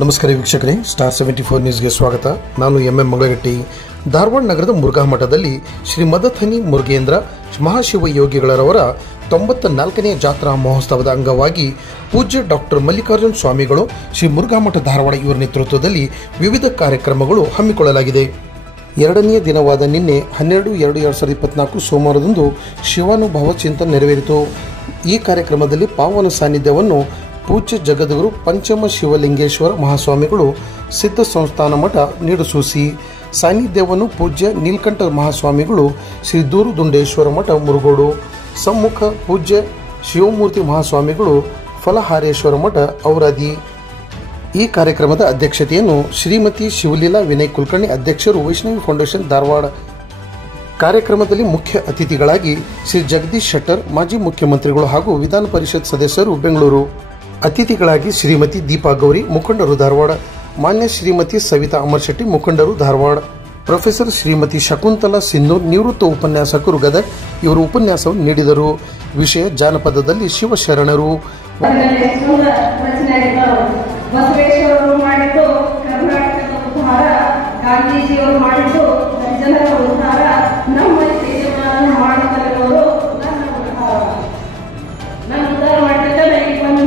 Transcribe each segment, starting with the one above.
ನಮಸ್ಕಾರ ವೀಕ್ಷಕರೇ, ಸ್ಟಾರ್ 74 ನ್ಯೂಸ್ಗೆ ಸ್ವಾಗತ. ನಾನು ಎಂ ಮಂಗಳಗಟ್ಟಿ. ಧಾರವಾಡ ನಗರದ ಮುರುಘಾ ಮಠದಲ್ಲಿ ಶ್ರೀ ಮದಥನಿ ಮುರುಗೇಂದ್ರ ಮಹಾಶಿವ ಯೋಗಿಗಳರವರ 94ನೇ ಜಾತ್ರಾ ಮಹೋತ್ಸವದ ಅಂಗವಾಗಿ ಪೂಜ್ಯ ಡಾಕ್ಟರ್ ಮಲ್ಲಿಕಾರ್ಜುನ ಸ್ವಾಮಿಗಳು ಶ್ರೀ ಮುರುಘಾ ಮಠ ಧಾರವಾಡ ಇವರ ನೇತೃತ್ವದಲ್ಲಿ ವಿವಿಧ ಕಾರ್ಯಕ್ರಮಗಳು ಹಮ್ಮಿಕೊಳ್ಳಲಾಗಿದೆ. ಎರಡನೆಯ ದಿನವಾದ ನಿನ್ನೆ 12/2/2024 ಸೋಮವಾರದಂದು ಶಿವಾನುಭವ ಚಿಂತನೆ ನೆರವೇರಿತು. ಈ ಕಾರ್ಯಕ್ರಮದಲ್ಲಿ ಪಾವನ ಸಾನ್ನಿಧ್ಯವನ್ನು ಪೂಜ್ಯ ಜಗದ್ಗುರು ಪಂಚಮ ಶಿವಲಿಂಗೇಶ್ವರ ಮಹಾಸ್ವಾಮಿಗಳು ಸಿದ್ಧ ಸಂಸ್ಥಾನ ಮಠ ನೀಡಸೂಸಿ, ಸಾನ್ನಿಧ್ಯವನ್ನು ಪೂಜ್ಯ ನೀಲಕಂಠ ಮಹಾಸ್ವಾಮಿಗಳು ಶ್ರೀ ದೂರುದುಂಡೇಶ್ವರ ಮಠ ಮುರುಗೋಡು, ಸಮ್ಮುಖ ಪೂಜ್ಯ ಶಿವಮೂರ್ತಿ ಮಹಾಸ್ವಾಮಿಗಳು ಫಲಹಾರೇಶ್ವರ ಮಠ ಔರಾದಿ. ಈ ಕಾರ್ಯಕ್ರಮದ ಅಧ್ಯಕ್ಷತೆಯನ್ನು ಶ್ರೀಮತಿ ಶಿವಲೀಲಾ ವಿನಯ್ ಕುಲಕರ್ಣಿ ಅಧ್ಯಕ್ಷರು, ವೈಷ್ಣವಿ ಫೌಂಡೇಶನ್ ಧಾರವಾಡ. ಕಾರ್ಯಕ್ರಮದಲ್ಲಿ ಮುಖ್ಯ ಅತಿಥಿಗಳಾಗಿ ಶ್ರೀ ಜಗದೀಶ್ ಶೆಟ್ಟರ್, ಮಾಜಿ ಮುಖ್ಯಮಂತ್ರಿಗಳು ಹಾಗೂ ವಿಧಾನ ಪರಿಷತ್ ಸದಸ್ಯರು ಬೆಂಗಳೂರು. ಅತಿಥಿಗಳಾಗಿ ಶ್ರೀಮತಿ ದೀಪಾ ಗೌರಿ, ಮುಖಂಡರು ಧಾರವಾಡ. ಮಾನ್ಯ ಶ್ರೀಮತಿ ಸವಿತಾ ಅಮರ್ಶೆಟ್ಟಿ, ಮುಖಂಡರು ಧಾರವಾಡ. ಪ್ರೊಫೆಸರ್ ಶ್ರೀಮತಿ ಶಕುಂತಲಾ ಸಿನ್ನೂರ್, ನಿವೃತ್ತ ಉಪನ್ಯಾಸಕರು ಗದಗ್, ಇವರು ಉಪನ್ಯಾಸವನ್ನು ನೀಡಿದರು. ವಿಷಯ ಜಾನಪದದಲ್ಲಿ ಶಿವಶರಣರು. ಬಸವೇಶ್ವರರು ಮಾಡಿದ್ದು ಕರ್ನಾಟಕದ ಉದ್ಧಾರ, ಗಾಂಧೀಜಿಯವರು ಮಾಡಿದ್ದು ಜನರ ಉದ್ಧಾರ, ನಮ್ಮ ದೇಶವನ್ನು ಮಾಡುತ್ತಿರುವವರು ನನ್ನ ಉದ್ಧಾರ. ನನ್ನ ಉದ್ಧಾರ ಮಾಡಿದ್ರೆ ಈಗ ಬಂದ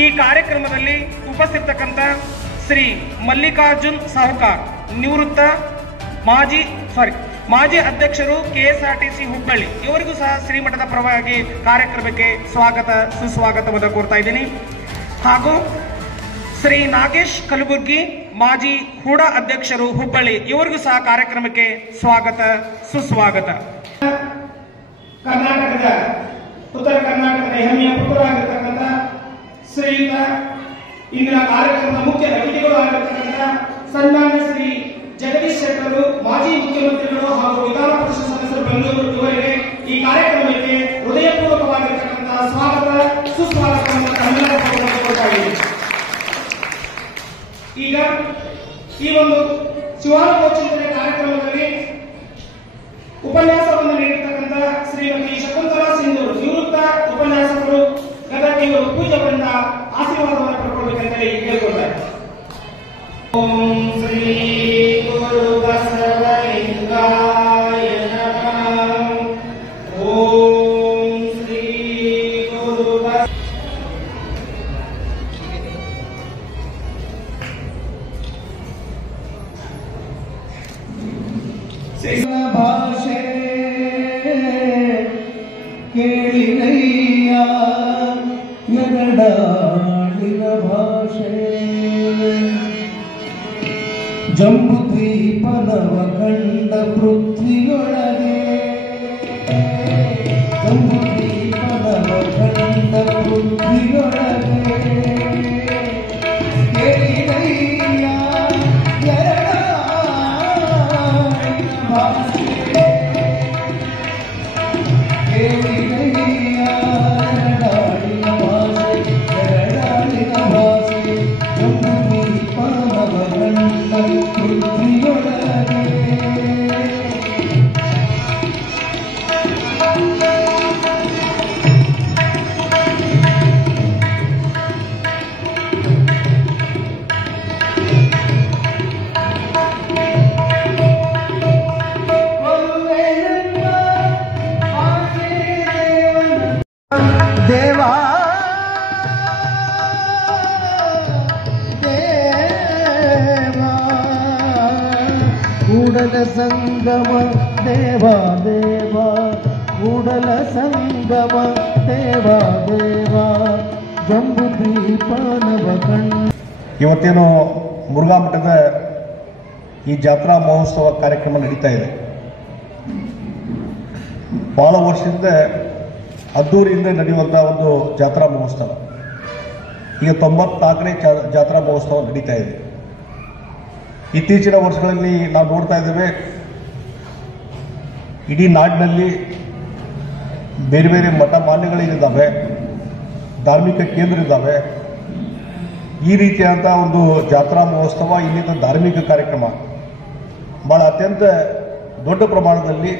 ಈ ಕಾರ್ಯಕ್ರಮದಲ್ಲಿ ಉಪಸ್ಥಿತಕ್ಕಂಥ ಶ್ರೀ ಮಲ್ಲಿಕಾರ್ಜುನ್ ಸಾಹುಕಾರ್, ನಿವೃತ್ತ ಮಾಜಿ ಅಧ್ಯಕ್ಷರು KSRTC ಹುಬ್ಬಳ್ಳಿ, ಇವರಿಗೂ ಸಹ ಶ್ರೀಮಠದ ಪರವಾಗಿ ಕಾರ್ಯಕ್ರಮಕ್ಕೆ ಸ್ವಾಗತ ಸುಸ್ವಾಗತವನ್ನು ಕೋರ್ತಾ ಇದ್ದೀನಿ. ಹಾಗೂ ಶ್ರೀ ನಾಗೇಶ್ ಕಲಬುರ್ಗಿ, ಮಾಜಿ ಹೂಡಾ ಅಧ್ಯಕ್ಷರು ಹುಬ್ಬಳ್ಳಿ, ಇವರಿಗೂ ಸಹ ಕಾರ್ಯಕ್ರಮಕ್ಕೆ ಸ್ವಾಗತ ಸುಸ್ವಾಗತ. ಕರ್ನಾಟಕದ ಉತ್ತರ ಕರ್ನಾಟಕದ ಹೆಮ್ಮೆಯ ಪುತ್ರರಾಗಿರ್ತಕ್ಕಂಥ ಶ್ರೀಯುತ ಇಂದಿನ ಕಾರ್ಯಕ್ರಮದ ಮುಖ್ಯ ಅತಿಥಿಗಳು ಆಗಿರ್ತಕ್ಕಂಥ ಸನ್ಮಾನ್ಯ ಶ್ರೀ ಜಗದೀಶ್ ಶೆಟ್ಟರು, ಮಾಜಿ ಮುಖ್ಯಮಂತ್ರಿಗಳು ಹಾಗೂ ವಿಧಾನ ಪರಿಷತ್ ಸದಸ್ಯರು ಬೆಂಗಳೂರು, ಇವರಿಗೆ ಈ ಕಾರ್ಯಕ್ರಮಕ್ಕೆ ಹೃದಯಪೂರ್ವಕವಾಗಿರ್ತಕ್ಕಂಥ ಸ್ವಾಗತ ಸುಸ್ವಾಗತವನ್ನು ತಮ್ಮೆಲ್ಲರಿಗೂ. ಈಗ ಈ ಒಂದು ಶಿವಾನುಭವ ಚಿಂತನೆ ಕಾರ್ಯಕ್ರಮದಲ್ಲಿ ಉಪನ್ಯಾಸವನ್ನು ನೀಡಿರ್ತಕ್ಕಂಥ ಶ್ರೀಮತಿ ಶಕುಂತಲಾ ಸಿನ್ನೂರ್, ನಿವೃತ್ತ ಉಪನ್ಯಾಸಕರು ಗದಗ, ಇವರು ಪೂಜೆಗಳಿಂದ ಆಶೀರ್ವಾದವನ್ನು ಪಡ್ಕೊಳ್ಬೇಕಂತೇಳಿ ಕೇಳಿಕೊಳ್ತಾರೆ. ಓಂ ಶ್ರೀ ಗುರು ಬಸವಲಿಂಗಾಯ ನಮಃ. ಓಂ ಶ್ರೀ ಗುರು ಭಾಷೆ ಕೇಳಿನಯ್ಯ ನಗಡಾಡಿನ ಭಾಷೆ, ಜಂಬು ದ್ವೀಪನವ ಕಂಡ ಪೃಥ್ವಿಯೊಳಗೆ, ಜಂಬು ದ್ವೀಪನವ ಕಂಡ ಪೃಥ್ವಿಯೊಳಗೆ ಕೇಳಿನಯ್ಯ ಭಾಷೆ, ಕೇಳಿನಯ್ಯ ನಗಡಾಡಿನ ಭಾಷೆ, ನಗಡಾಡಿನ ಭಾಷೆ, ಜಂಬು ದ್ವೀಪನವ ಕಂಡ ಪೃಥ್ವಿಯೊಳಗೆ. ದೇವಾ ದೇವಾ ಕೂಡಲ ಸಂಗಮ ದೇವಾ ದೇವಾ, ಕೂಡಲ ಸಂಗಮ ದೇವಾ ದೇವಾ, ಜಂಬು ದ್ವೀಪನವ ಕಂಡ. ಇವತ್ತೇನು ಮುರುಘಾ ಮಠದ ಈ ಜಾತ್ರಾ ಮಹೋತ್ಸವ ಕಾರ್ಯಕ್ರಮ ನಡೀತಾ ಇದೆ. ಬಹಳ ವರ್ಷದಿಂದ ಅದ್ದೂರಿಯಿಂದ ನಡೆಯುವಂಥ ಒಂದು ಜಾತ್ರಾ ಮಹೋತ್ಸವ. ಈಗ 94ನೇ ಜಾತ್ರಾ ಮಹೋತ್ಸವ ನಡೀತಾ ಇದೆ. ಇತ್ತೀಚಿನ ವರ್ಷಗಳಲ್ಲಿ ನಾವು ನೋಡ್ತಾ ಇದ್ದೇವೆ, ಇಡೀ ನಾಡಿನಲ್ಲಿ ಬೇರೆ ಬೇರೆ ಮಠ ಮಾನ್ಯಗಳಿದ್ದಾವೆ, ಧಾರ್ಮಿಕ ಕೇಂದ್ರ ಇದ್ದಾವೆ. ಈ ರೀತಿಯಾದಂಥ ಒಂದು ಜಾತ್ರಾ ಮಹೋತ್ಸವ, ಇಲ್ಲಿಂದ ಧಾರ್ಮಿಕ ಕಾರ್ಯಕ್ರಮ ಭಾಳ ಅತ್ಯಂತ ದೊಡ್ಡ ಪ್ರಮಾಣದಲ್ಲಿ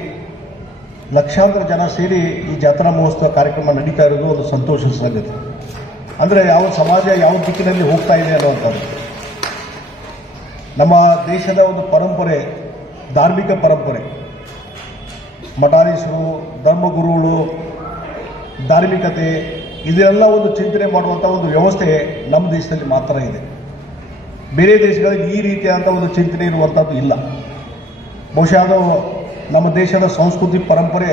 ಲಕ್ಷಾಂತರ ಜನ ಸೇರಿ ಈ ಜಾತ್ರಾ ಮಹೋತ್ಸವ ಕಾರ್ಯಕ್ರಮ ನಡೀತಾ ಇರೋದು ಒಂದು ಸಂತೋಷದ ಸಂಗತಿ. ಅಂದರೆ ಯಾವ ಸಮಾಜ ಯಾವ ದಿಕ್ಕಿನಲ್ಲಿ ಹೋಗ್ತಾ ಇದೆ ಅನ್ನುವಂಥದ್ದು. ನಮ್ಮ ದೇಶದ ಒಂದು ಪರಂಪರೆ, ಧಾರ್ಮಿಕ ಪರಂಪರೆ, ಮಠಾಧೀಶರು, ಧರ್ಮಗುರುಗಳು, ಧಾರ್ಮಿಕತೆ, ಇದೆಲ್ಲ ಒಂದು ಚಿಂತನೆ ಮಾಡುವಂಥ ಒಂದು ವ್ಯವಸ್ಥೆ ನಮ್ಮ ದೇಶದಲ್ಲಿ ಮಾತ್ರ ಇದೆ. ಬೇರೆ ದೇಶಗಳಲ್ಲಿ ಈ ರೀತಿಯಾದಂಥ ಒಂದು ಚಿಂತನೆ ಇರುವಂಥದ್ದು ಇಲ್ಲ. ಬಹುಶಃ ಅದು ನಮ್ಮ ದೇಶದ ಸಂಸ್ಕೃತಿ ಪರಂಪರೆ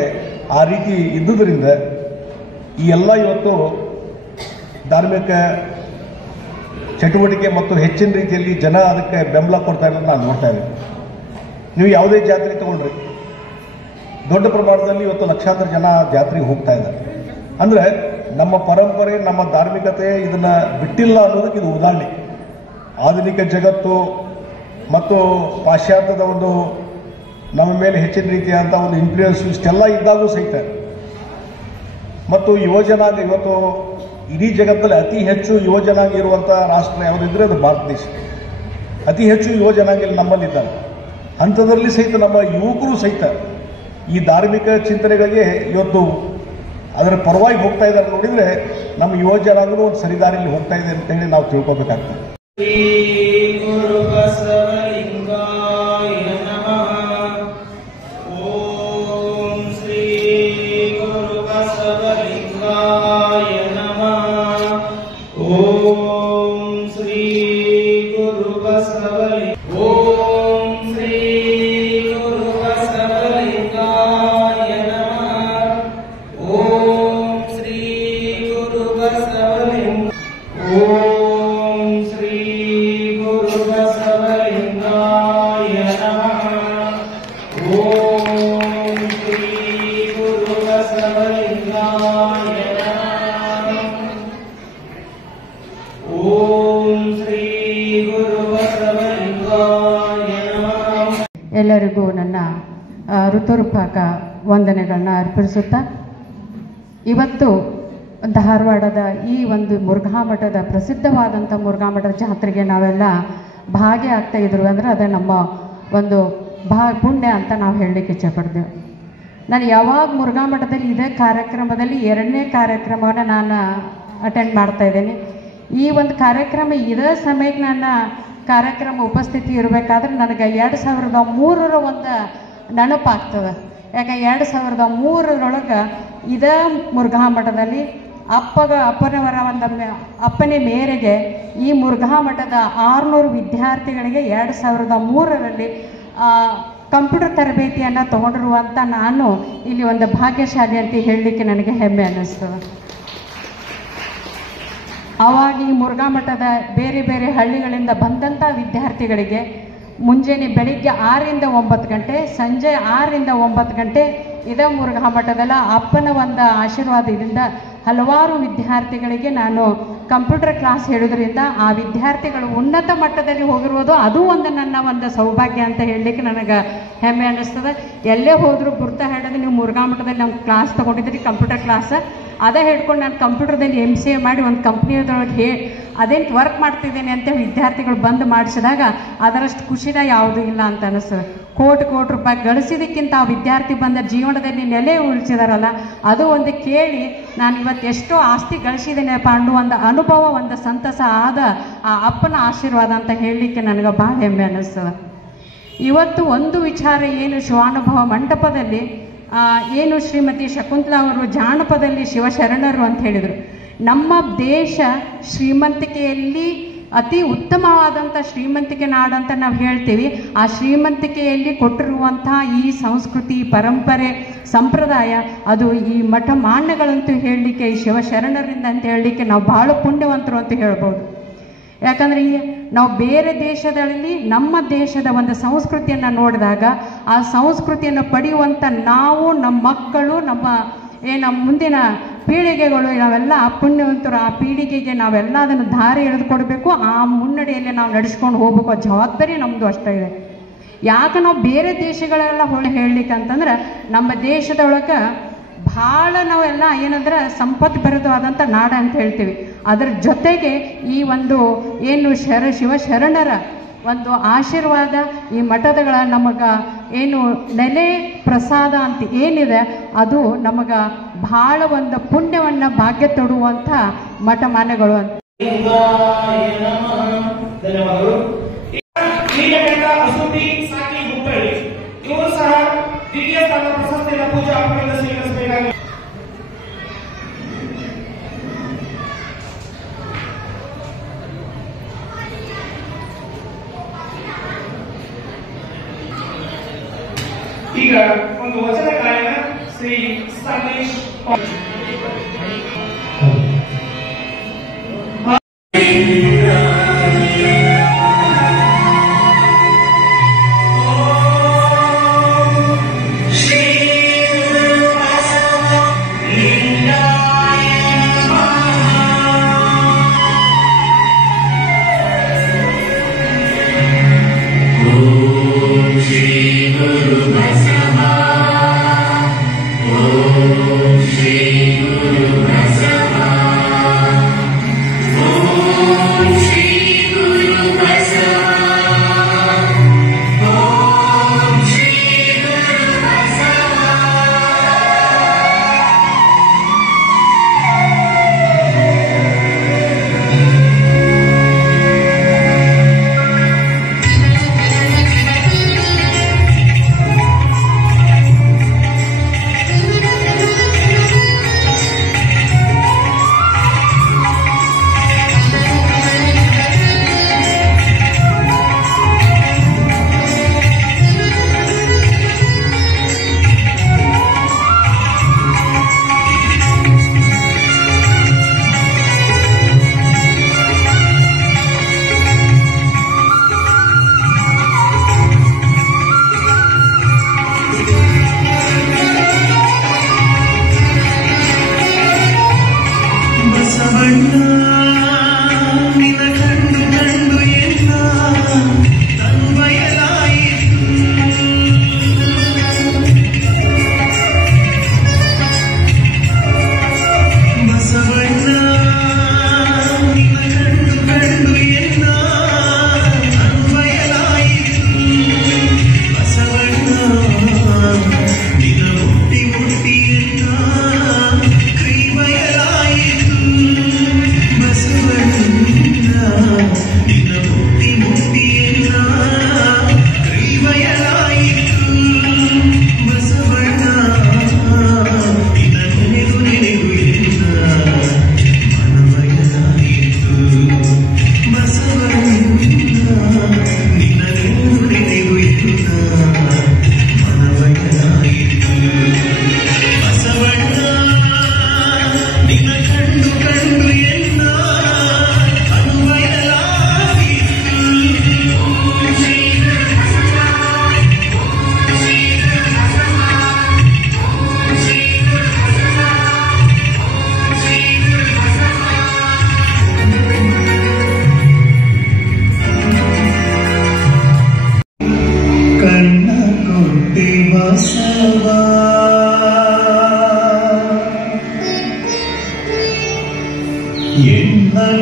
ಆ ರೀತಿ ಇದ್ದುದರಿಂದ ಈ ಎಲ್ಲ ಇವತ್ತು ಧಾರ್ಮಿಕ ಚಟುವಟಿಕೆ ಮತ್ತು ಹೆಚ್ಚಿನ ರೀತಿಯಲ್ಲಿ ಜನ ಅದಕ್ಕೆ ಬೆಂಬಲ ಕೊಡ್ತಾ ಇರೋದನ್ನ ನಾನು ನೋಡ್ತಾ ಇದ್ದೀನಿ. ನೀವು ಯಾವುದೇ ಜಾತ್ರೆ ತಗೊಂಡ್ರಿ, ದೊಡ್ಡ ಪ್ರಮಾಣದಲ್ಲಿ ಇವತ್ತು ಲಕ್ಷಾಂತರ ಜನ ಜಾತ್ರೆಗೆ ಹೋಗ್ತಾ ಇದ್ದಾರೆ. ಅಂದರೆ ನಮ್ಮ ಪರಂಪರೆ, ನಮ್ಮ ಧಾರ್ಮಿಕತೆ ಇದನ್ನು ಬಿಟ್ಟಿಲ್ಲ ಅನ್ನೋದಕ್ಕೆ ಇದು ಉದಾಹರಣೆ. ಆಧುನಿಕ ಜಗತ್ತು ಮತ್ತು ಪಾಶ್ಚಾತ್ಯದ ಒಂದು ನಮ್ಮ ಮೇಲೆ ಹೆಚ್ಚಿನ ರೀತಿಯಾದಂಥ ಒಂದು ಇನ್ಫ್ಲೂಯೆನ್ಸ್ ಇಷ್ಟೆಲ್ಲ ಇದ್ದಾಗೂ ಸಹಿತ ಮತ್ತು ಯುವಜನಾಂಗ ಇವತ್ತು ಇಡೀ ಜಗತ್ತಲ್ಲಿ ಅತಿ ಹೆಚ್ಚು ಯುವಜನಾಂಗ ಇರುವಂಥ ರಾಷ್ಟ್ರ ಯಾವುದಿದ್ರೆ ಅದು ಭಾರತ ದೇಶ. ಅತಿ ಹೆಚ್ಚು ಯುವಜನಾಂಗ ನಮ್ಮಲ್ಲಿದ್ದಾರೆ. ಅಂಥದ್ರಲ್ಲಿ ಸಹಿತ ನಮ್ಮ ಯುವಕರು ಸಹಿತ ಈ ಧಾರ್ಮಿಕ ಚಿಂತನೆಗಳಿಗೆ ಇವತ್ತು ಅದರ ಪರವಾಗಿ ಹೋಗ್ತಾ ಇದ್ದಾರೆ. ನೋಡಿದರೆ ನಮ್ಮ ಯುವಜನಾಂಗನೂ ಒಂದು ಸರಿದಾರಿಯಲ್ಲಿ ಹೋಗ್ತಾ ಇದೆ ಅಂತೇಳಿ ನಾವು ತಿಳ್ಕೊಬೇಕಾಗ್ತದೆ. ಎಲ್ಲರಿಗೂ ನನ್ನ ಋತುರೂಪಕ ವಂದನೆಗಳನ್ನ ಅರ್ಪಿಸುತ್ತಾ, ಇವತ್ತು ಧಾರವಾಡದ ಈ ಒಂದು ಮುರುಘಾ ಮಠದ ಪ್ರಸಿದ್ಧವಾದಂಥ ಮುರುಘಾ ಮಠದ ಜಾತ್ರೆಗೆ ನಾವೆಲ್ಲ ಭಾಗಿಯಾಗ್ತಾ ಇದ್ರು ಅಂದರೆ ಅದು ನಮ್ಮ ಒಂದು ಪುಣ್ಯ ಅಂತ ನಾವು ಹೇಳಲಿಕ್ಕೆ ಇಚ್ಛೆಪಡ್ತೇವೆ. ನಾನು ಯಾವಾಗ ಮುರುಘಾ ಮಠದಲ್ಲಿ ಇದೇ ಕಾರ್ಯಕ್ರಮದಲ್ಲಿ 2ನೇ ಕಾರ್ಯಕ್ರಮವನ್ನು ನಾನು ಅಟೆಂಡ್ ಮಾಡ್ತಾ ಇದ್ದೇನೆ. ಈ ಒಂದು ಕಾರ್ಯಕ್ರಮ ಇದೇ ಸಮಯಕ್ಕೆ ನನ್ನ ಕಾರ್ಯಕ್ರಮ ಉಪಸ್ಥಿತಿ ಇರಬೇಕಾದ್ರೆ ನನಗೆ 2003 ಒಂದು ನೆನಪಾಗ್ತದೆ. ಯಾಕೆ 2003 ಇದೇ ಮುರುಘಾ ಮಠದಲ್ಲಿ ಅಪ್ಪನವರ ಒಂದು ಅಪ್ಪನೇ ಮೇರೆಗೆ ಈ ಮುರುಘಾ ಮಠದ 600 ವಿದ್ಯಾರ್ಥಿಗಳಿಗೆ 2003 ಕಂಪ್ಯೂಟರ್ ತರಬೇತಿಯನ್ನು ತಗೊಂಡಿರುವಂಥ ನಾನು ಇಲ್ಲಿ ಒಂದು ಭಾಗ್ಯಶಾಲಿ ಅಂತ ಹೇಳಲಿಕ್ಕೆ ನನಗೆ ಹೆಮ್ಮೆ ಅನ್ನಿಸ್ತದೆ. ಆವಾಗ ಈ ಮುರುಘಾ ಮಠದ ಬೇರೆ ಬೇರೆ ಹಳ್ಳಿಗಳಿಂದ ಬಂದಂಥ ವಿದ್ಯಾರ್ಥಿಗಳಿಗೆ ಮುಂಜಾನೆ ಬೆಳಿಗ್ಗೆ 6 ರಿಂದ 9 ಗಂಟೆ, ಸಂಜೆ 6 ರಿಂದ 9 ಗಂಟೆ ಇದೇ ಮುರುಘಾ ಮಠದಲ್ಲ ಅಪ್ಪನ ಒಂದು ಆಶೀರ್ವಾದದಿಂದ ಹಲವಾರು ವಿದ್ಯಾರ್ಥಿಗಳಿಗೆ ನಾನು ಕಂಪ್ಯೂಟರ್ ಕ್ಲಾಸ್ ಹೇಳೋದ್ರಿಂದ ಆ ವಿದ್ಯಾರ್ಥಿಗಳು ಉನ್ನತ ಮಟ್ಟದಲ್ಲಿ ಹೋಗಿರುವುದು ಅದು ಒಂದು ನನ್ನ ಒಂದು ಸೌಭಾಗ್ಯ ಅಂತ ಹೇಳಲಿಕ್ಕೆ ನನಗೆ ಹೆಮ್ಮೆ ಅನ್ನಿಸ್ತದೆ. ಎಲ್ಲೇ ಹೋದರೂ ಗುರ್ತಾ ಹೇಳೋದು, ನೀವು ಮುರುಘಾ ಮಠದಲ್ಲಿ ನಮ್ಮ ಕ್ಲಾಸ್ ತೊಗೊಂಡಿದ್ರಿ ಕಂಪ್ಯೂಟರ್ ಕ್ಲಾಸ್, ಅದೇ ಹೇಳ್ಕೊಂಡು ನಾನು ಕಂಪ್ಯೂಟರ್ದಲ್ಲಿ MCA ಮಾಡಿ ಒಂದು ಕಂಪ್ನಿಯೊಳಗೆ ಅದೇನು ವರ್ಕ್ ಮಾಡ್ತಿದ್ದೇನೆ ಅಂತ ವಿದ್ಯಾರ್ಥಿಗಳು ಬಂದು ಮಾಡಿಸಿದಾಗ ಅದರಷ್ಟು ಖುಷಿನ ಯಾವುದೂ ಇಲ್ಲ ಅಂತ ಅನ್ನಿಸ್ತದೆ. ಕೋಟಿ ರೂಪಾಯಿ ಗಳಿಸಿದಕ್ಕಿಂತ ಆ ವಿದ್ಯಾರ್ಥಿ ಬಂದ ಜೀವನದಲ್ಲಿ ನೆಲೆ ಉಳಿಸಿದಾರಲ್ಲ ಅದು ಒಂದು ಕೇಳಿ ನಾನು ಇವತ್ತು ಎಷ್ಟೋ ಆಸ್ತಿ ಗಳಿಸಿದ್ದೇನೆಪ್ಪ ಅನ್ನೋ ಒಂದು ಅನುಭವ, ಒಂದು ಸಂತಸ ಆದ ಆ ಅಪ್ಪನ ಆಶೀರ್ವಾದ ಅಂತ ಹೇಳಲಿಕ್ಕೆ ನನಗೆ ಭಾಳ ಹೆಮ್ಮೆ ಅನ್ನಿಸ್ತದೆ. ಇವತ್ತು ಒಂದು ವಿಚಾರ ಏನು ಶಿವಾನುಭವ ಮಂಟಪದಲ್ಲಿ ಏನು ಶ್ರೀಮತಿ ಶಕುಂತಲಾ ಅವರು ಜಾನಪದಲ್ಲಿ ಶಿವಶರಣರು ಅಂತ ಹೇಳಿದರು. ನಮ್ಮ ದೇಶ ಶ್ರೀಮಂತಿಕೆಯಲ್ಲಿ ಅತಿ ಉತ್ತಮವಾದಂಥ ಶ್ರೀಮಂತಿಕೆ ನಾಡಂತ ನಾವು ಹೇಳ್ತೀವಿ. ಆ ಶ್ರೀಮಂತಿಕೆಯಲ್ಲಿ ಕೊಟ್ಟಿರುವಂಥ ಈ ಸಂಸ್ಕೃತಿ, ಪರಂಪರೆ, ಸಂಪ್ರದಾಯ ಅದು ಈ ಮಠ ಮಾನ್ಯಗಳಂತೂ ಹೇಳಲಿಕ್ಕೆ, ಈ ಶಿವಶರಣರಿಂದ ಅಂತ ಹೇಳಲಿಕ್ಕೆ ನಾವು ಭಾಳ ಪುಣ್ಯವಂತರು ಅಂತ ಹೇಳ್ಬೋದು. ಯಾಕಂದರೆ ನಾವು ಬೇರೆ ದೇಶದಲ್ಲಿ ನಮ್ಮ ದೇಶದ ಒಂದು ಸಂಸ್ಕೃತಿಯನ್ನು ನೋಡಿದಾಗ ಆ ಸಂಸ್ಕೃತಿಯನ್ನು ಪಡೆಯುವಂಥ ನಾವು, ನಮ್ಮ ಮಕ್ಕಳು, ನಮ್ಮ ಮುಂದಿನ ಪೀಳಿಗೆಗಳು ನಾವೆಲ್ಲ ಪುಣ್ಯವಂತರು. ಆ ಪೀಳಿಗೆಗೆ ನಾವೆಲ್ಲ ಅದನ್ನು ದಾರಿ ಎಳೆದುಕೊಡ್ಬೇಕು, ಆ ಮುನ್ನಡೆಯಲ್ಲಿ ನಾವು ನಡೆಸ್ಕೊಂಡು ಹೋಗ್ಬೇಕು. ಆ ಜವಾಬ್ದಾರಿ ನಮ್ಮದು ಅಷ್ಟೇ ಇದೆ. ಯಾಕೆ ನಾವು ಬೇರೆ ದೇಶಗಳೆಲ್ಲ ಹೇಳಲಿಕ್ಕೆ ಅಂತಂದ್ರೆ ನಮ್ಮ ದೇಶದೊಳಗೆ ಭಾಳ ನಾವೆಲ್ಲ ಏನಂದ್ರೆ ಸಂಪತ್ತು ಭರಿತವಾದಂಥ ನಾಡ ಅಂತ ಹೇಳ್ತೀವಿ. ಅದರ ಜೊತೆಗೆ ಈ ಒಂದು ಏನು ಶಿವಶರಣರ ಒಂದು ಆಶೀರ್ವಾದ ಈ ಮಠದಗಳ ನಮಗೆ ಏನು ನೆಲೆ ಪ್ರಸಾದ ಅಂತ ಏನಿದೆ ಅದು ನಮಗೆ ಬಹಳ ಒಂದು ಪುಣ್ಯವನ್ನು ಭಾಗ್ಯ ತೊಡುವಂಥ ಮಠಮಾನ್ಯಗಳು ಅಂತ. ಧನ್ಯವಾದಗಳು. ಅಸುತಿ ಸಾಕಿ ಹುಬ್ಬಳ್ಳಿ ಇವರು ಸಹ ದ್ವಿತೀಯ ಸ್ಥಾನ ಪ್ರಶಸ್ತಿಯನ್ನು ಪೂಜಾ ಅರ್ಪಣೆಯಿಂದ ಸ್ವೀಕರಿಸಬೇಕಾಗಿ ಈಗ ಒಂದು ವಚನ ಗಾಯನ ಶ್ರೀ ಸಂದೇಶ್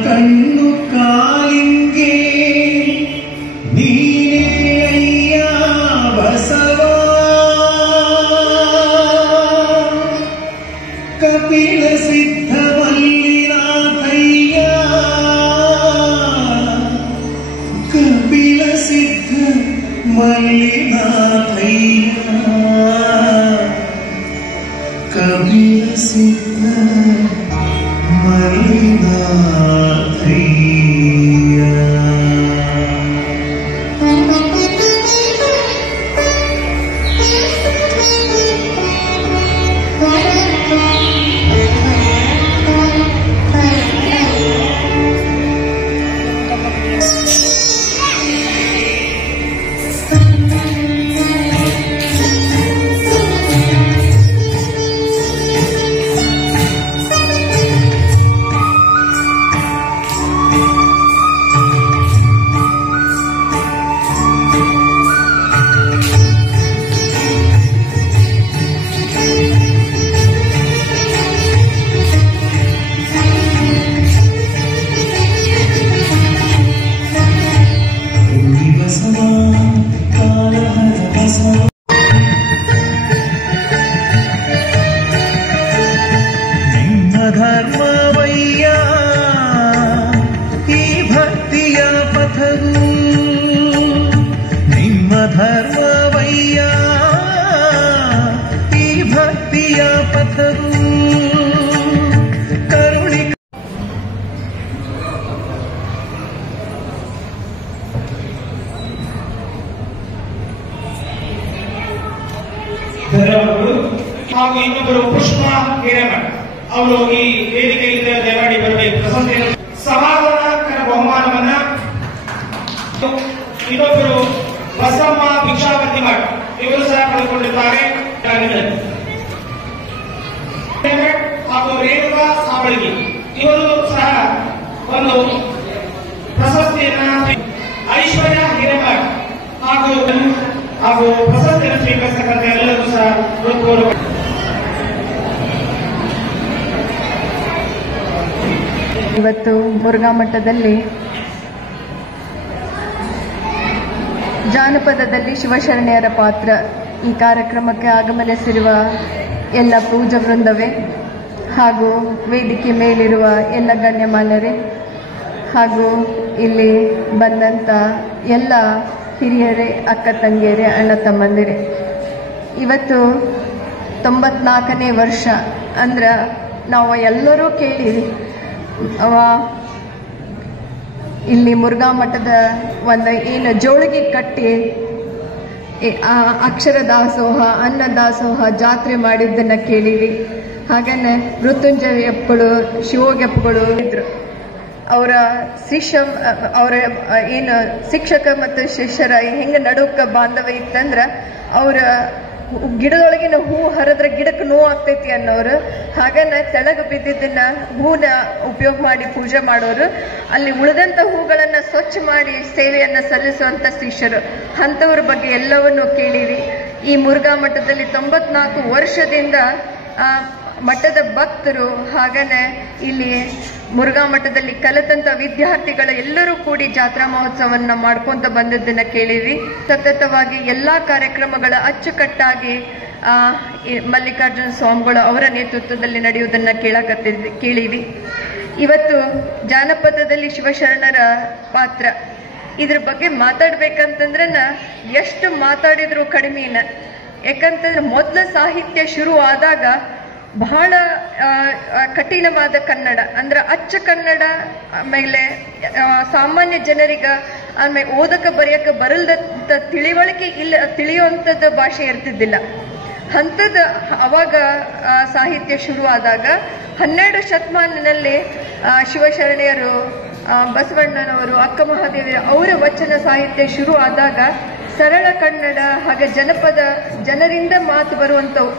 ಕಣ್ಣು ಕಾಲಿಂಗೆ ನೀನೇ ಅಯ್ಯ ಬಸವ ಕಪಿಲ ಸಿದ್ಧ ಮಲ್ಲಿನಾಥಯ್ಯ ಕಪಿಲ ಸಿದ್ಧ ಮಲ್ಲಿನಾಥಯ್ಯ ಕಪಿಲ ಸಿದ್ಧ ಪಥವು ಕರುಣಿ ಹಾಗೂ ಇನ್ನೊಬ್ಬರು ಪುಷ್ಪ ಹಿರೇಮಠ್ ಅವರು ಈ ವೇದಿಕೆಯಿಂದ ದಯಮಾಡಿ ಬರಬೇಕು. ಪ್ರಶಸ್ತಿ ಸಮಾಧಾನಕರ ಬಹುಮಾನವನ್ನ ಇನ್ನೊಬ್ಬರು ಬಸಮ್ಮ ಭಿಕ್ಷಾಪತಿ ಮಠ್ ಇವರು ಸಹ ಪಡೆದುಕೊಂಡಿದ್ದಾರೆ. ಹಾಗೂ ರೇಣುಕಾ ಸಾವಳಗಿ ಇವರು ಸಹ ಒಂದು ಪ್ರಶಸ್ತಿಯನ್ನ, ಐಶ್ವರ್ಯ ಹಿರೇಮಠ್ ಹಾಗೂ ಪ್ರಶಸ್ತಿಯನ್ನು ಸ್ವೀಕರಿಸತಕ್ಕಂಥ ಎಲ್ಲರೂ ಸಹ ಹೃತ್ಪೂರ್ವಕ. ಇವತ್ತು ಮುರುಘಾ ಮಠದಲ್ಲಿ ಜಾನಪದದಲ್ಲಿ ಶಿವಶರಣೆಯರ ಪಾತ್ರ ಈ ಕಾರ್ಯಕ್ರಮಕ್ಕೆ ಆಗಮನಿಸಿರುವ ಎಲ್ಲ ಪೂಜಾ ವೃಂದವೇ ಹಾಗೂ ವೇದಿಕೆ ಮೇಲಿರುವ ಎಲ್ಲ ಗಣ್ಯಮಾನ್ಯರೇ ಹಾಗೂ ಇಲ್ಲಿ ಬಂದಂಥ ಎಲ್ಲ ಹಿರಿಯರೇ, ಅಕ್ಕ ತಂಗಿಯರೇ, ಅಣ್ಣ ತಮ್ಮಂದಿರೇ, ಇವತ್ತು 94ನೇ ವರ್ಷ ಅಂದ್ರೆ ನಾವು ಎಲ್ಲರೂ ಕೇಳಿವಿ. ಇಲ್ಲಿ ಮುರುಘಾ ಮಠದ ಒಂದು ಏನು ಜೋಳಿಗೆ ಕಟ್ಟಿ ಅಕ್ಷರ ದಾಸೋಹ, ಅನ್ನ ದಾಸೋಹ ಜಾತ್ರೆ ಮಾಡಿದ್ದನ್ನು ಕೇಳಿವಿ. ಹಾಗೇನೆ ಮೃತ್ಯುಂಜಯಪ್ಪಗಳು, ಶಿವೋಗ್ಯಪ್ಪಗಳು ಇದ್ರು. ಅವರ ಏನು ಶಿಕ್ಷಕ ಮತ್ತು ಶಿಷ್ಯರ ಹೆಂಗೆ ನಡುಕ ಬಾಂಧವ್ಯ ಇತ್ತಂದ್ರೆ, ಅವರ ಗಿಡದೊಳಗಿನ ಹೂ ಹರಿದ್ರೆ ಗಿಡಕ್ಕೆ ನೋವು ಆಗ್ತೈತಿ ಅನ್ನೋರು, ಹಾಗನ್ನ ತೆಳಗೆ ಬಿದ್ದಿದ್ದನ್ನ ಹೂನ ಉಪಯೋಗ ಮಾಡಿ ಪೂಜೆ ಮಾಡೋರು, ಅಲ್ಲಿ ಉಳಿದಂಥ ಹೂಗಳನ್ನು ಸ್ವಚ್ಛ ಮಾಡಿ ಸೇವೆಯನ್ನು ಸಲ್ಲಿಸುವಂಥ ಶಿಷ್ಯರು, ಅಂಥವ್ರ ಬಗ್ಗೆ ಎಲ್ಲವನ್ನೂ ಕೇಳಿರಿ. ಈ ಮುರುಘಾ ಮಠದಲ್ಲಿ 94 ವರ್ಷದಿಂದ ಮಠದ ಭಕ್ತರು, ಹಾಗನೆ ಇಲ್ಲಿ ಮುರುಘಾ ಮಠದಲ್ಲಿ ಕಲಿತಂತ ವಿದ್ಯಾರ್ಥಿಗಳು ಎಲ್ಲರೂ ಕೂಡಿ ಜಾತ್ರಾ ಮಹೋತ್ಸವವನ್ನು ಮಾಡ್ಕೊಂತ ಬಂದದ್ದನ್ನ ಕೇಳಿವಿ. ಸತತವಾಗಿ ಎಲ್ಲಾ ಕಾರ್ಯಕ್ರಮಗಳ ಅಚ್ಚುಕಟ್ಟಾಗಿ ಮಲ್ಲಿಕಾರ್ಜುನ ಸ್ವಾಮಿಗಳು ಅವರ ನೇತೃತ್ವದಲ್ಲಿ ನಡೆಯುವುದನ್ನ ಕೇಳಿವಿ. ಇವತ್ತು ಜಾನಪದದಲ್ಲಿ ಶಿವಶರಣರ ಪಾತ್ರ ಇದ್ರ ಬಗ್ಗೆ ಮಾತಾಡ್ಬೇಕಂತಂದ್ರೆ ಎಷ್ಟು ಮಾತಾಡಿದ್ರು ಕಡಿಮೆನ. ಯಾಕಂತಂದ್ರೆ ಮೊದಲ ಸಾಹಿತ್ಯ ಶುರು ಆದಾಗ ಬಹಳ ಕಠಿಣವಾದ ಕನ್ನಡ ಅಂದ್ರೆ ಅಚ್ಚ ಕನ್ನಡ, ಆಮೇಲೆ ಸಾಮಾನ್ಯ ಜನರಿಗ ಆಮೇಲೆ ಓದಕ ಬರೆಯಕ ಬರಲ್ದಂತ ತಿಳಿವಳಿಕೆ ತಿಳಿಯುವಂಥದ್ದು ಭಾಷೆ ಇರ್ತಿದ್ದಿಲ್ಲ. ಅಂಥದ್ದು ಅವಾಗ ಸಾಹಿತ್ಯ ಶುರು ಆದಾಗ 12 ಶತಮಾನದಲ್ಲಿ ಶಿವಶರಣೆಯರು, ಬಸವಣ್ಣನವರು, ಅಕ್ಕ ಮಹಾದೇವಿ ಅವರ ವಚನ ಸಾಹಿತ್ಯ ಶುರು ಆದಾಗ ಸರಳ ಕನ್ನಡ ಹಾಗೆ ಜನಪದ, ಜನರಿಂದ ಮಾತು ಬರುವಂಥವು,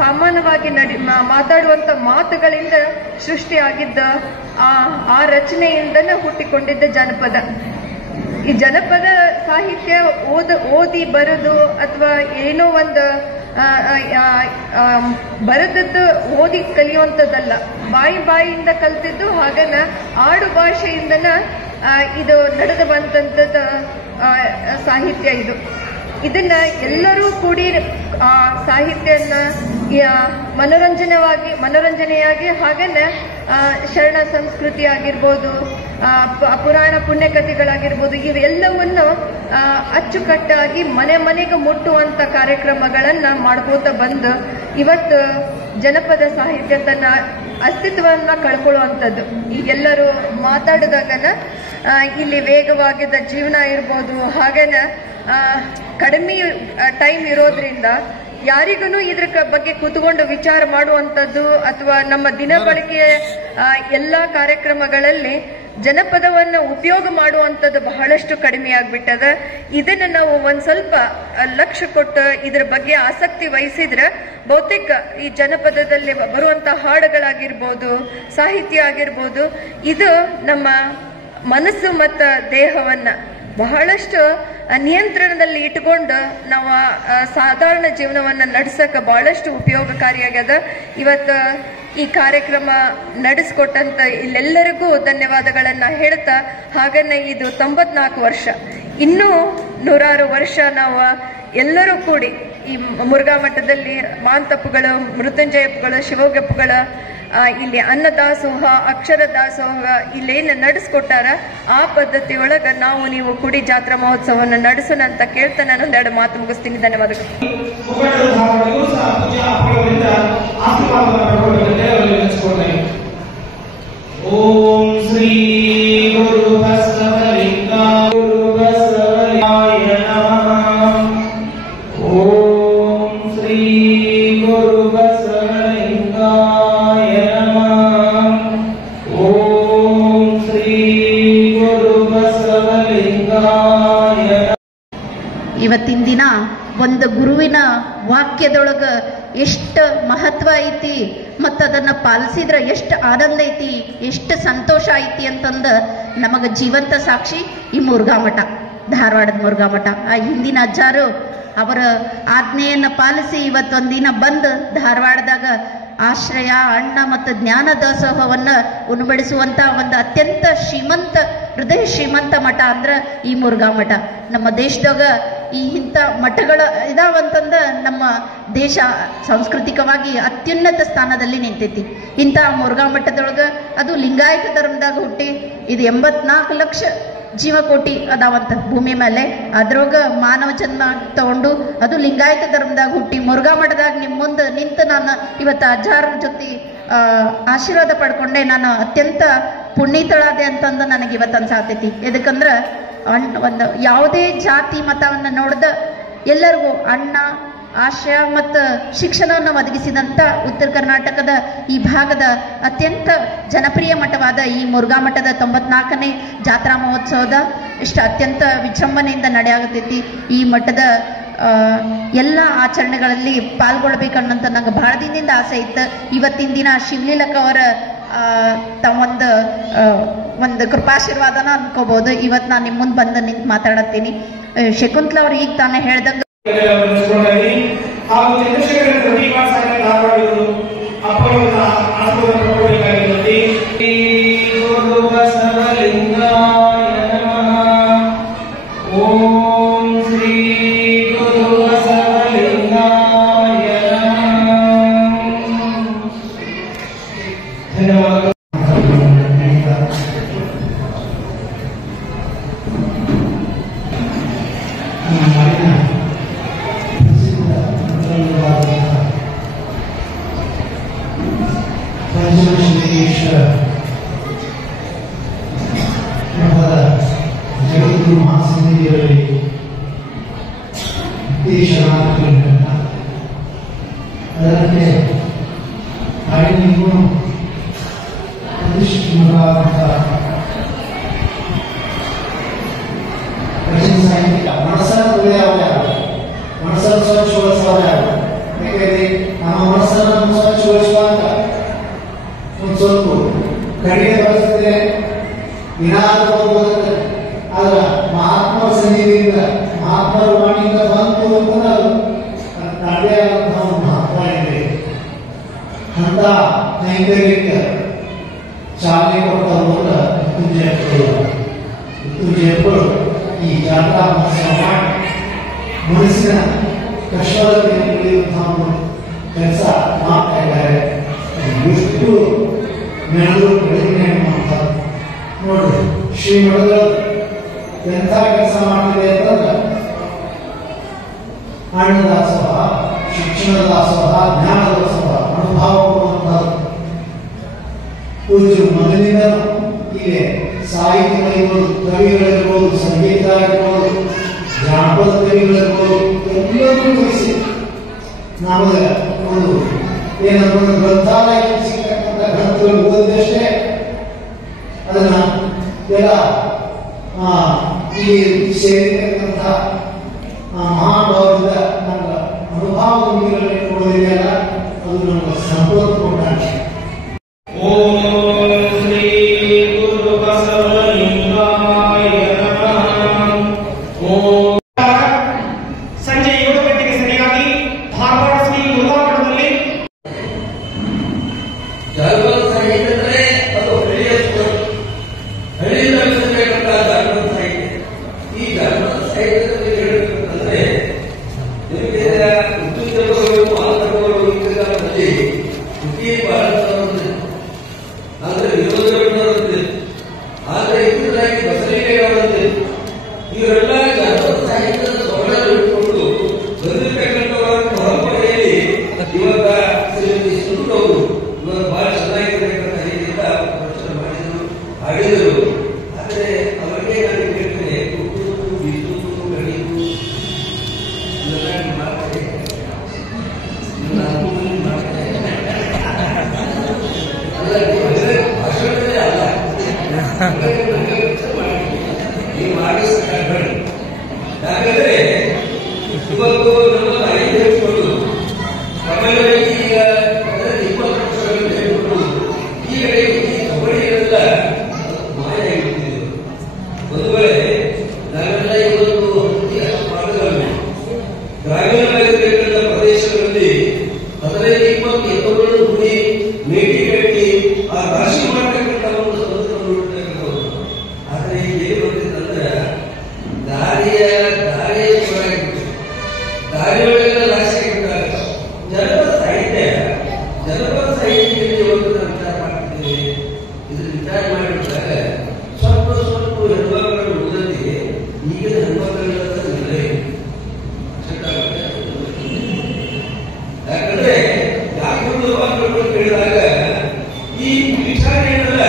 ಸಾಮಾನ್ಯವಾಗಿ ಮಾತಾಡುವಂಥ ಮಾತುಗಳಿಂದ ಸೃಷ್ಟಿಯಾಗಿದ್ದ ಆ ರಚನೆಯಿಂದನೇ ಹುಟ್ಟಿಕೊಂಡಿದ್ದ ಜನಪದ. ಈ ಜನಪದ ಸಾಹಿತ್ಯ ಓದಿ ಬರೆದು ಅಥವಾ ಏನೋ ಒಂದು ಬರೆದದ್ದು ಓದಿ ಕಲಿಯುವಂಥದ್ದಲ್ಲ, ಬಾಯಿಯಿಂದ ಕಲ್ತಿದ್ದು. ಹಾಗನ ಆಡು ಭಾಷೆಯಿಂದನ ಇದು ನಡೆದು ಬಂದಂಥದ್ದು ಸಾಹಿತ್ಯ ಇದು. ಇದನ್ನ ಎಲ್ಲರೂ ಕೂಡಿ ಆ ಸಾಹಿತ್ಯನ ಮನೋರಂಜನೆಯಾಗಿ ಹಾಗೇನೆ ಶರಣ ಸಂಸ್ಕೃತಿ ಆಗಿರ್ಬೋದು, ಪುರಾಣ ಪುಣ್ಯಕಥೆಗಳಾಗಿರ್ಬೋದು, ಇವೆಲ್ಲವನ್ನು ಅಚ್ಚುಕಟ್ಟಾಗಿ ಮನೆಗೆ ಮುಟ್ಟುವಂತ ಕಾರ್ಯಕ್ರಮಗಳನ್ನ ಮಾಡ್ಕೋತ ಬಂದು ಇವತ್ತು ಜನಪದ ಸಾಹಿತ್ಯ ತನ್ನ ಅಸ್ತಿತ್ವವನ್ನ ಕಳ್ಕೊಳ್ಳುವಂಥದ್ದು. ಈಗೆಲ್ಲರೂ ಮಾತಾಡಿದಾಗನ ಇಲ್ಲಿ ವೇಗವಾಗಿದ್ದ ಜೀವನ ಇರ್ಬೋದು, ಹಾಗೇನೆ ಕಡಿಮೆ ಟೈಮ್ ಇರೋದ್ರಿಂದ ಯಾರಿಗೂ ಇದ್ರ ಬಗ್ಗೆ ಕೂತ್ಕೊಂಡು ವಿಚಾರ ಮಾಡುವಂಥದ್ದು ಅಥವಾ ನಮ್ಮ ದಿನಬಳಕೆಯ ಎಲ್ಲಾ ಕಾರ್ಯಕ್ರಮಗಳಲ್ಲಿ ಜನಪದವನ್ನು ಉಪಯೋಗ ಮಾಡುವಂಥದ್ದು ಬಹಳಷ್ಟು ಕಡಿಮೆ ಆಗ್ಬಿಟ್ಟದ. ಇದನ್ನ ನಾವು ಒಂದ್ ಸ್ವಲ್ಪ ಲಕ್ಷ್ಯ ಕೊಟ್ಟು ಇದ್ರ ಬಗ್ಗೆ ಆಸಕ್ತಿ ವಹಿಸಿದ್ರೆ ಬಹುತೇಕ ಈ ಜನಪದದಲ್ಲಿ ಬರುವಂತ ಹಾಡುಗಳಾಗಿರ್ಬೋದು, ಸಾಹಿತ್ಯ ಆಗಿರ್ಬೋದು, ಇದು ನಮ್ಮ ಮನಸ್ಸು ಮತ್ತು ದೇಹವನ್ನ ಬಹಳಷ್ಟು ನಿಯಂತ್ರಣದಲ್ಲಿ ಇಟ್ಕೊಂಡು ನಾವು ಸಾಧಾರಣ ಜೀವನವನ್ನು ನಡೆಸಕ್ಕೆ ಬಹಳಷ್ಟು ಉಪಯೋಗಕಾರಿಯಾಗ್ಯದ. ಇವತ್ತು ಈ ಕಾರ್ಯಕ್ರಮ ನಡೆಸ್ಕೊಟ್ಟಂತ ಇಲ್ಲೆಲ್ಲರಿಗೂ ಧನ್ಯವಾದಗಳನ್ನ ಹೇಳ್ತಾ, ಹಾಗನ್ನ ಇದು 94 ವರ್ಷ, ಇನ್ನೂ 100 ವರ್ಷ ನಾವು ಎಲ್ಲರೂ ಕೂಡಿ ಈ ಮುರುಘಾ ಮಠದಲ್ಲಿ ಮಾಂತಪ್ಪಗಳು, ಮೃತ್ಯುಂಜಯಪ್ಪಗಳು, ಶಿವೋಗ್ಯಪ್ಪಗಳ ಇಲ್ಲಿ ಅನ್ನದಾಸೋಹ ಅಕ್ಷರ ದಾಸೋಹ ಇಲ್ಲೇನು ನಡೆಸ್ಕೊಟ್ಟಾರ ಆ ಪದ್ಧತಿ ಒಳಗೆ ನಾವು ನೀವು ಕುಡಿ ಜಾತ್ರಾ ಮಹೋತ್ಸವವನ್ನು ನಡೆಸೋಣ ಅಂತ ಕೇಳ್ತಾ ನಾನು ಒಂದೆರಡು ಮಾತು ಮುಗಿಸ್ತೀನಿ. ಧನ್ಯವಾದಗಳು. ಓಂ ಶ್ರೀ ಗುರು ಬಸವಲಿಂಗಾಯ ನಮಃ. ಓಂ ಶ್ರೀ ಗುರು ಬಸವಲಿಂಗಾಯ ನಮಃ. ಓಂ ಶ್ರೀ ಗುರು ಬಸವಲಿಂಗಾಯ. ಇವತ್ತಿನ ದಿನ ಒಂದು ಗುರುವಿನ ವಾಕ್ಯದೊಳಗ ಎಷ್ಟು ಮಹತ್ವ ಐತಿ ಮತ್ತು ಅದನ್ನು ಪಾಲಿಸಿದ್ರೆ ಎಷ್ಟು ಆನಂದ ಐತಿ, ಎಷ್ಟು ಸಂತೋಷ ಐತಿ ಅಂತಂದು ನಮಗೆ ಜೀವಂತ ಸಾಕ್ಷಿ ಈ ಮುರುಘಾ ಮಠ, ಧಾರವಾಡದ ಮುರುಘಾ ಮಠ. ಆ ಹಿಂದಿನ ಅಜ್ಜಾರು ಅವರ ಆಜ್ಞೆಯನ್ನು ಪಾಲಿಸಿ ಇವತ್ತೊಂದಿನ ಬಂದು ಧಾರವಾಡದಾಗ ಆಶ್ರಯ ಅನ್ನ ಮತ್ತು ಜ್ಞಾನ ದಾಸೋಹವನ್ನು ಉಣಬಡಿಸುವಂಥ ಒಂದು ಅತ್ಯಂತ ಶ್ರೀಮಂತ, ಹೃದಯ ಶ್ರೀಮಂತ ಮಠ ಅಂದ್ರೆ ಈ ಮುರುಘಾ ಮಠ. ನಮ್ಮ ದೇಶದಾಗ ಈ ಇಂಥ ಮಠಗಳ ಇದಾವಂತಂದ ನಮ್ಮ ದೇಶ ಸಾಂಸ್ಕೃತಿಕವಾಗಿ ಅತ್ಯುನ್ನತ ಸ್ಥಾನದಲ್ಲಿ ನಿಂತೈತಿ. ಇಂಥ ಮುರುಘಾ ಮಠದೊಳಗೆ ಅದು ಲಿಂಗಾಯತ ಧರ್ಮದಾಗ ಹುಟ್ಟಿ ಇದು 84 ಲಕ್ಷ ಜೀವಕೋಟಿ ಅದಾವಂತ ಭೂಮಿ ಮೇಲೆ. ಅದ್ರೊಳಗ ಮಾನವ ಜನ್ಮ ತಗೊಂಡು ಅದು ಲಿಂಗಾಯತ ಧರ್ಮದಾಗ ಹುಟ್ಟಿ ಮುರುಘಾ ಮಠದಾಗ ನಿಮ್ಮ ಮುಂದೆ ನಿಂತು ನಾನು ಇವತ್ತು ಅಜ್ಜಾರ ಜೊತೆ ಆಶೀರ್ವಾದ ಪಡ್ಕೊಂಡೆ. ನಾನು ಅತ್ಯಂತ ಪುಣ್ಯತಳಾದೆ ಅಂತಂದು ನನಗೆ ಇವತ್ತು ಅನ್ಸಾತೈತಿ. ಎದಕ್ಕಂದ್ರೆ ಒಂದು ಯಾವುದೇ ಜಾತಿ ಮತವನ್ನು ನೋಡ್ದ ಎಲ್ಲರಿಗೂ ಅನ್ನ ಆಶ್ರಯ ಮತ್ತು ಶಿಕ್ಷಣವನ್ನು ಒದಗಿಸಿದಂಥ ಉತ್ತರ ಕರ್ನಾಟಕದ ಈ ಭಾಗದ ಅತ್ಯಂತ ಜನಪ್ರಿಯ ಮಠವಾದ ಈ ಮುರುಘಾ ಮಠದ 94ನೇ ಜಾತ್ರಾ ಮಹೋತ್ಸವದ ಇಷ್ಟು ಅತ್ಯಂತ ವಿಜೃಂಭಣೆಯಿಂದ ನಡೆಯಾಗುತ್ತೈತಿ. ಈ ಮಠದ ಎಲ್ಲ ಆಚರಣೆಗಳಲ್ಲಿ ಪಾಲ್ಗೊಳ್ಬೇಕನ್ನಂತ ನಂಗೆ ಬಹಳ ದಿನದಿಂದ ಆಸೆ ಇತ್ತು. ಇವತ್ತಿನ ದಿನ ಶಿವಲೀಲಕ್ಕ ಅವರ ಒಂದು ಕೃಪಾಶೀರ್ವಾದನ ಅನ್ಕೋಬಹುದು. ಇವತ್ತು ನಾನು ನಿಮ್ಮ ಮುಂದೆ ಬಂದು ನಿಂತು ಮಾತಾಡತ್ತೀನಿ. ಶಕುಂತಲಾ ಅವ್ರು ಈಗ ತಾನೇ ಹೇಳ್ದಂಗೆ ಹಾಗೂ ಚಂದ್ರಶೇಖರ ಪ್ರತಿಭಾ ಸಂಘ ಧಾರವಾಡಗಳು ಅಪ್ಪಳದ ಆಶೀರ್ವಾದ ಪಡೆಯಬೇಕಾಗಿರುತ್ತದೆ. ಶ್ರೀ ಗುರು ಬಸವಲಿಂಗಾಯ ನಮಃ. ಓಂ ಶ್ರೀ ಗುರು ಬಸವಲಿಂಗಾಯ ನಮಃ. ಧನ್ಯವಾದಗಳು. ಜಗದ್ಗುರು ಮಹಾಸಮಿತಿಯಲ್ಲಿ ಅದರಂತೆ ಅರಿವಿಗೂ ಪ್ರತಿಷ್ಠಿತವಾದಂಥ ವಚನ ಸಾಹಿತ್ಯ ಮನಸ್ಸನ್ನು ಮನಸ್ಸನ್ನು ಸ್ವಚ್ಛಗೊಳಿಸುವಾಗ ಯಾಕೆಂದರೆ ನಮ್ಮ ಮನಸ್ಸನ್ನು ಸ್ವಚ್ಛಗೊಳಿಸುವಾಗ ಒಂದು ಸ್ವಲ್ಪ ಕಡಿಮೆ ಪರಿಸ್ಥಿತಿ ಏನಾದರೂ ಬರುತ್ತೆ. ಆದ್ರೆ ಮಹಾತ್ಮರ ಸನ್ನಿಧಿಯಿಂದ ಮಹಾತ್ಮರ ವಾಣಿಯಿಂದ ಬಂತು ಅಂತ ನಡೆ ಆದಂತಹ ಒಂದು ಮಹತ್ವ ಇದೆ. ಅಂತ ನೈವೇದ್ಯಕ್ಕೆ ಚಾಲನೆ ಕೊಟ್ಟವರು ಮೃತ್ಯುಂಜಯಗಳು ಈ ಜಾತ್ರಾ ಮಹೋತ್ಸವ ಮಾಡಿ ಮನಸ್ಸಿನ ಕಷ್ಟದಲ್ಲಿ ಉಳಿಯುವಂತಹ ಒಂದು ಕೆಲಸ ಮಾಡ್ತಾ ಇದ್ದಾರೆ. ಎಷ್ಟು ನಡೆದು ಬೆಳಗ್ಗೆ ಮಾಡ್ತಾರೆ ನೋಡ್ರಿ. ಶ್ರೀಮಠಗಳು ಎಂಥ ಕೆಲಸ ಮಾಡ್ತಿದೆ ಅಂತಂದ್ರೆ ಅಣ್ಣ ದಾಸೋಹ, ಶಿಕ್ಷಣ ದಾಸೋಹ, ಜ್ಞಾನ ದಾಸೋಹ, ಅನುಭವ ಕೊಡುವಂಥದ್ದು. ಪೂಜ್ಯ ಮೊದಲಿನ ಹೀಗೆ ಸಾಹಿತ್ಯಗಳಿರ್ಬೋದು, ಕವಿಗಳಿರ್ಬೋದು, ಸಂಗೀತ ಆಗಿರ್ಬೋದು, ಜಾನಪದ ಕವಿಗಳಿರ್ಬೋದು, ಎಲ್ಲರೂ ತಿಳಿಸಿ ನಮಗೆ ಒಂದು ಏನಂದ್ರೆ ಒಂದು ಗ್ರಂಥಾಲಯ ಸಿಗ್ತಕ್ಕಂಥ ಗ್ರಂಥಗಳು ಓದಿದಷ್ಟೇ ಅದನ್ನ ಎಲ್ಲ ಇಲ್ಲಿ ಸೇರಿರ್ತಕ್ಕಂಥ ಮಹಾನುಭಾವದಿಂದ ನಮ್ಮ ಅನುಭವ ಕೊಡೋದಿದೆಯಲ್ಲ ಅದು ನಮಗೆ ಸಂಪೂರ್ಣ ಕೊಟ್ಟಾಗ. ಓಂ ಶ್ರೀ ಗುರು ಬಸವಲಿಂಗಾಯ ನಮಃ. ಓಂ ಸಂಜೆ 7 ಗಂಟೆಗೆ ಸರಿಯಾಗಿ ಧಾರವಾಡ ಶ್ರೀ ಮುರುಘಾ ಮಠದಲ್ಲಿ ಜಾಗೃತ ಸಾಹಿತ್ಯ ಅದು ಹಳ್ಳಿ ನಡೆಸಬೇಕಾದ ಜಾಗೃತ ಸಾಹಿತ್ಯ. ಈ ಜಾಗೃತ ಸಾಹಿತ್ಯದಲ್ಲಿ ಹೇಳಬೇಕಂದ್ರೆ ನಿಮಗೆ ಉದ್ಯೋಗಗಳು ಮಾತುಗಳು ಈ ಕಾಲದಲ್ಲಿ ಬಹಳ ಮಠದಲ್ಲಿ 15-20 ಎತ್ತುಗಳನ್ನು ಕೂಡಿ ಮೇಟಿ ಕಟ್ಟಿ ಆ ರಾಶಿ ಮಾಡತಕ್ಕಂಥ ಒಂದು ಸಂಸ್ಥೆ ನೋಡ್ತಕ್ಕಂಥವ್ರು. ಆದ್ರೆ ಈಗ ಏನು ಬಂದಿತ್ತಂದ್ರೆ ದಾರಿಯ ಒಳಗೆ ರಾಶಿ ಆಗಿಬಿಟ್ಟಾಗ ಜನಪದ ಸಾಹಿತ್ಯದಲ್ಲಿ ಒಂದು ವಿಚಾರ ಮಾಡ್ತಿದ್ದೀವಿ. ಇದ್ರ ವಿಚಾರ ಮಾಡಿಬಿಟ್ಟಾಗ ಸ್ವಲ್ಪ ಹೆಣ್ಮಕ್ಳು ಉಳಿದತಿ ಈಗಿನ ಹೆಣ್ಮಕ್ಳ ಯಾಕಂದ್ರೆ ಯಾಕೆ ಕೇಳಿದಾಗ ಈ ವಿಚಾರ ಏನಲ್ಲ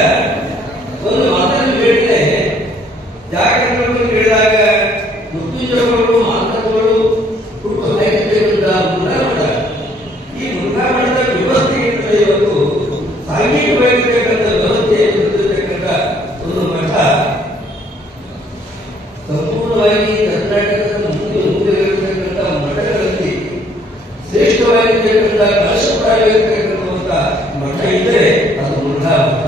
ಒಂದು ಮಾತನ್ನು ಹೇಳಿದೆ. ಯಾಕಂದ್ರೆ ಕೇಳಿದಾಗ ಮೃತ್ಯುಂಜಯಗಳು ಮಾತುಗಳು ಹುಟ್ಟು ಸಾಹಿತ್ಯಗಳಿಂದ ಮುರುಘಾಮಠ ಈ ಮುರುಘಾಮಠದ ವ್ಯವಸ್ಥೆ ಇವತ್ತು ಸಾಂಘಿಕವಾಗಿರ್ತಕ್ಕಂಥ ವ್ಯವಸ್ಥೆಯನ್ನು ಹೊಂದಿರತಕ್ಕಂಥ ಒಂದು ಮಠ ಸಂಪೂರ್ಣವಾಗಿ ಕರ್ನಾಟಕದ ಮುಂದಿರತಕ್ಕಂಥ ಮಠಗಳಲ್ಲಿ ಶ್ರೇಷ್ಠವಾಗಿರ್ತಕ್ಕಂಥ ಕಳಶಪ್ರಾಯವಾಗಿರ್ತಕ್ಕಂಥ ಮಠ ಇದ್ದರೆ ಅದು ಮುರುಘಾ ಮಠ.